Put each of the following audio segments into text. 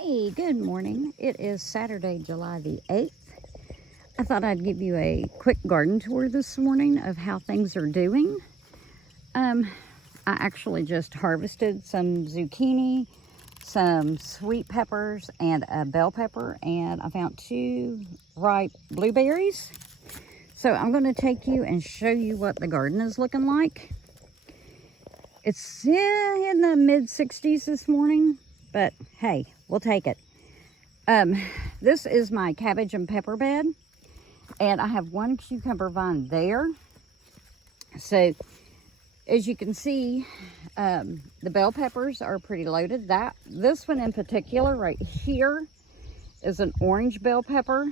Hey, good morning. It is Saturday, July the 8th. I thought I'd give you a quick garden tour this morning of how things are doing. I actually just harvested some zucchini, some sweet peppers, and a bell pepper, and I found 2 ripe blueberries. So I'm going to take you and show you what the garden is looking like. It's in the mid-60s this morning, but hey, we'll take it. This is my cabbage and pepper bed, and I have 1 cucumber vine there. So as you can see, the bell peppers are pretty loaded. This one in particular right here is an orange bell pepper,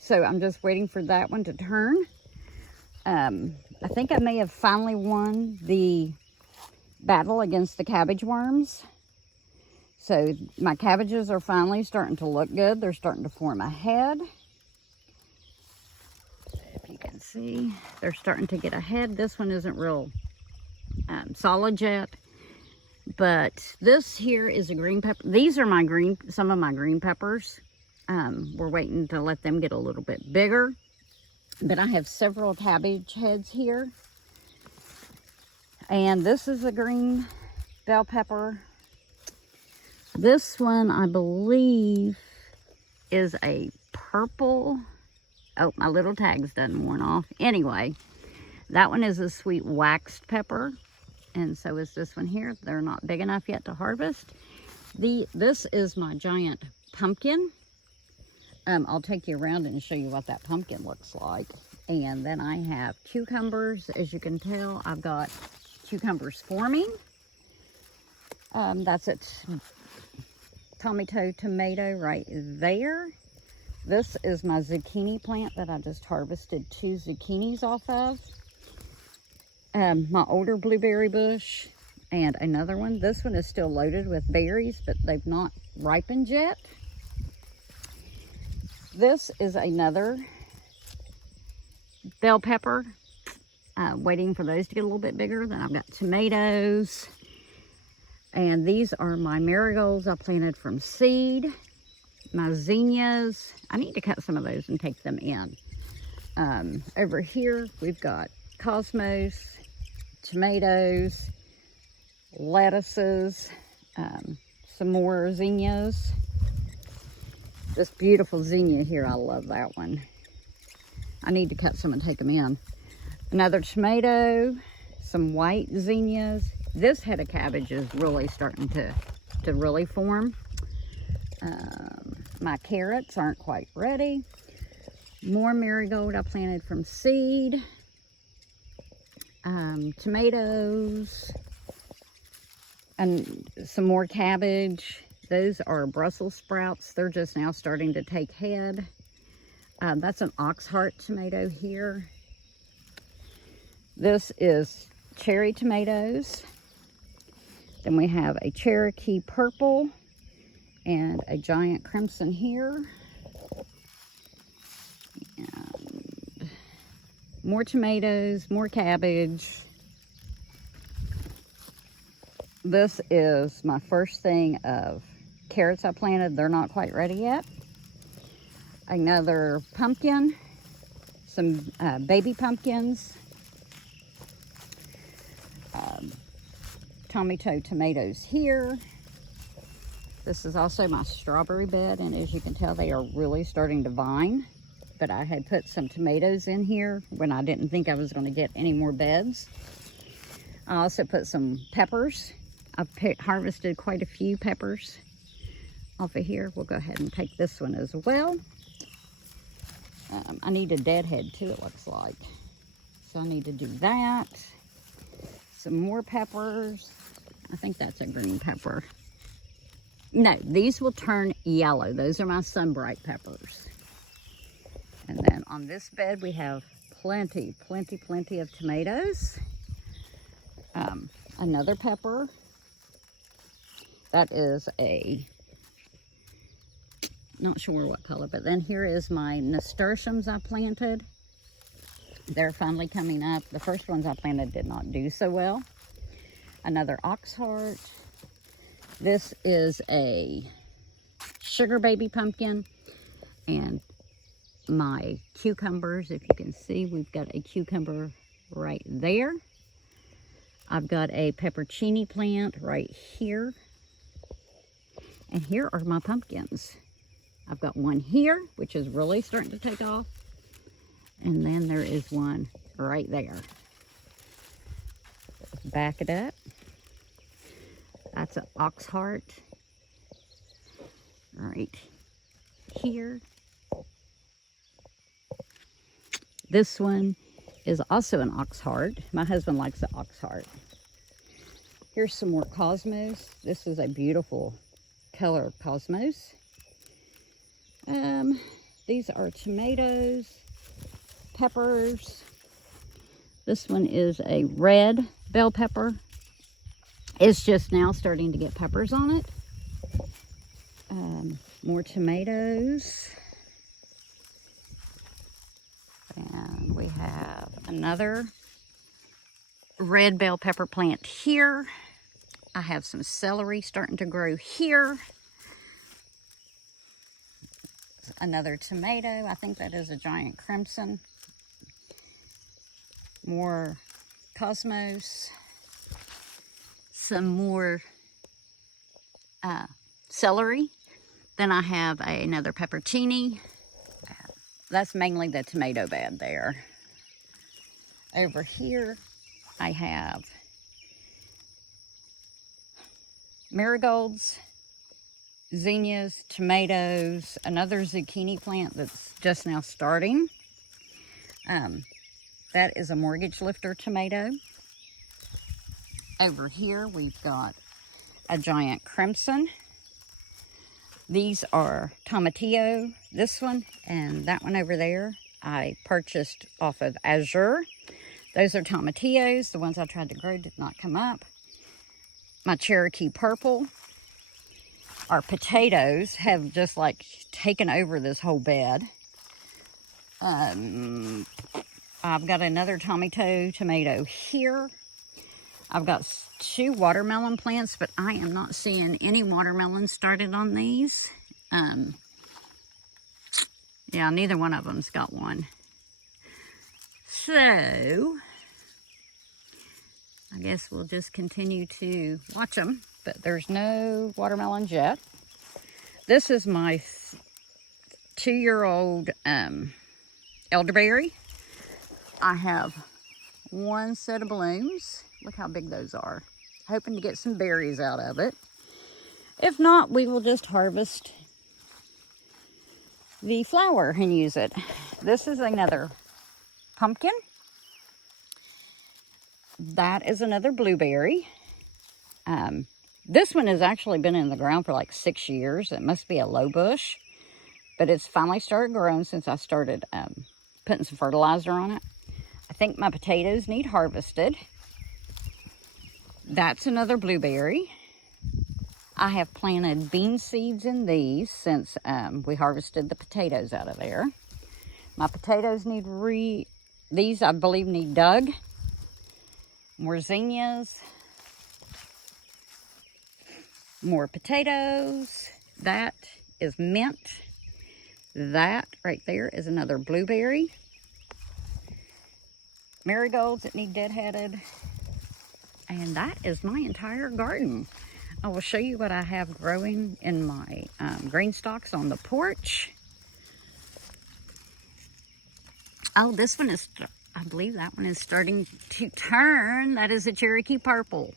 so I'm just waiting for that one to turn. I think I may have finally won the battle against the cabbage worms. So my cabbages are finally starting to look good. They're starting to form a head. If you can see, they're starting to get a head. This one isn't real solid yet, but this here is a green pepper. These are some of my green peppers. We're waiting to let them get a little bit bigger, but I have several cabbage heads here. And this is a green bell pepper. This one, I believe, is a purple. Oh, my little tag's done worn off. Anyway, that one is a sweet waxed pepper, and so is this one here. They're not big enough yet to harvest. This is my giant pumpkin. I'll take you around and show you what that pumpkin looks like. And then I have cucumbers. As you can tell, I've got cucumbers forming. That's it. Tomato tomato right there. This is my zucchini plant that I just harvested 2 zucchinis off of. My older blueberry bush and another one. This one is still loaded with berries, but they've not ripened yet. This is another bell pepper. Waiting for those to get a little bit bigger. Then I've got tomatoes. And these are my marigolds I planted from seed. My zinnias. I need to cut some of those and take them in. Over here, we've got cosmos, tomatoes, lettuces, some more zinnias. This beautiful zinnia here, I love that one. I need to cut some and take them in. Another tomato, some white zinnias. This head of cabbage is really starting to really form. My carrots aren't quite ready. More marigold I planted from seed. Tomatoes. And some more cabbage. Those are Brussels sprouts. They're just now starting to take head. That's an oxheart tomato here. This is cherry tomatoes. Then we have a Cherokee purple and a giant crimson here. And more tomatoes, more cabbage. This is my first thing of carrots I planted. They're not quite ready yet. Another pumpkin, some baby pumpkins. Tomato tomatoes here. This is also my strawberry bed, and as you can tell, they are really starting to vine. But I had put some tomatoes in here when I didn't think I was going to get any more beds. I also put some peppers. I've harvested quite a few peppers off of here. We'll go ahead and take this one as well. I need a deadhead too, it looks like. So I need to do that. Some more peppers. I think that's a green pepper. No, these will turn yellow. Those are my sunbright peppers. And then on this bed, we have plenty of tomatoes. Another pepper. That is not sure what color, but then here is my nasturtiums I planted. They're finally coming up. The first ones I planted did not do so well. Another oxheart. This is a sugar baby pumpkin, and my cucumbers. If you can see, we've got a cucumber right there. I've got a peppercini plant right here. And here are my pumpkins. I've got one here, which is really starting to take off. And then there is one right there. Back it up. That's an ox heart. Right here. This one is also an ox heart. My husband likes the ox heart. Here's some more cosmos. This is a beautiful color cosmos. These are tomatoes, peppers. This one is a red bell pepper. It's just now starting to get peppers on it. More tomatoes. And we have another red bell pepper plant here. I have some celery starting to grow here. Another tomato. I think that is a giant crimson. More cosmos. Some more celery. Then I have another peppercini. That's mainly the tomato bed there. Over here, I have marigolds, zinnias, tomatoes, another zucchini plant that's just now starting. That is a mortgage lifter tomato. Over here, we've got a giant crimson. These are tomatillo, this one and that one over there. I purchased off of Azure. Those are tomatillos. The ones I tried to grow did not come up. My Cherokee purple. Our potatoes have just like taken over this whole bed. I've got another tomato here. I've got 2 watermelon plants, but I am not seeing any watermelons started on these. Yeah, neither one of them's got one. So, I guess we'll just continue to watch them, but there's no watermelons yet. This is my 2-year-old elderberry. I have 1 set of blooms. Look how big those are. Hoping to get some berries out of it. If not, we will just harvest the flower and use it. This is another pumpkin. That is another blueberry. This one has actually been in the ground for like 6 years. It must be a low bush, but it's finally started growing since I started putting some fertilizer on it. I think my potatoes need harvested. That's another blueberry. I have planted bean seeds in these since we harvested the potatoes out of there. My potatoes need these I believe need dug. More zinnias. More potatoes. That is mint. That right there is another blueberry. Marigolds that need deadheaded. And that is my entire garden. I will show you what I have growing in my green stalks on the porch. Oh, this one is, I believe that one is starting to turn. That is a Cherokee purple.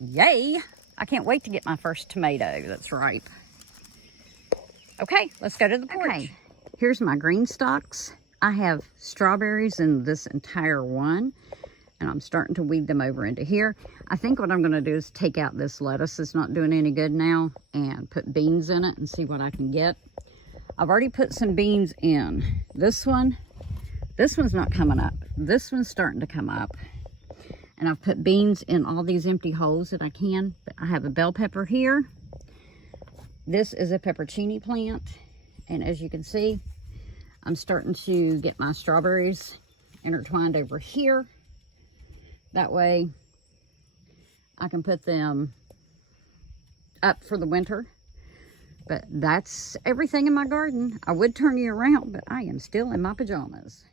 Yay! I can't wait to get my first tomato that's ripe. Okay, let's go to the porch. Okay, here's my green stalks. I have strawberries in this entire one, and I'm starting to weed them over into here. I think what I'm going to do is take out this lettuce that's not doing any good now and put beans in it and see what I can get. I've already put some beans in. This one's not coming up. This one's starting to come up. And I've put beans in all these empty holes that I can. I have a bell pepper here. This is a peppercini plant. And as you can see, I'm starting to get my strawberries intertwined over here. That way I can put them up for the winter. But that's everything in my garden. I would turn you around, but I am still in my pajamas.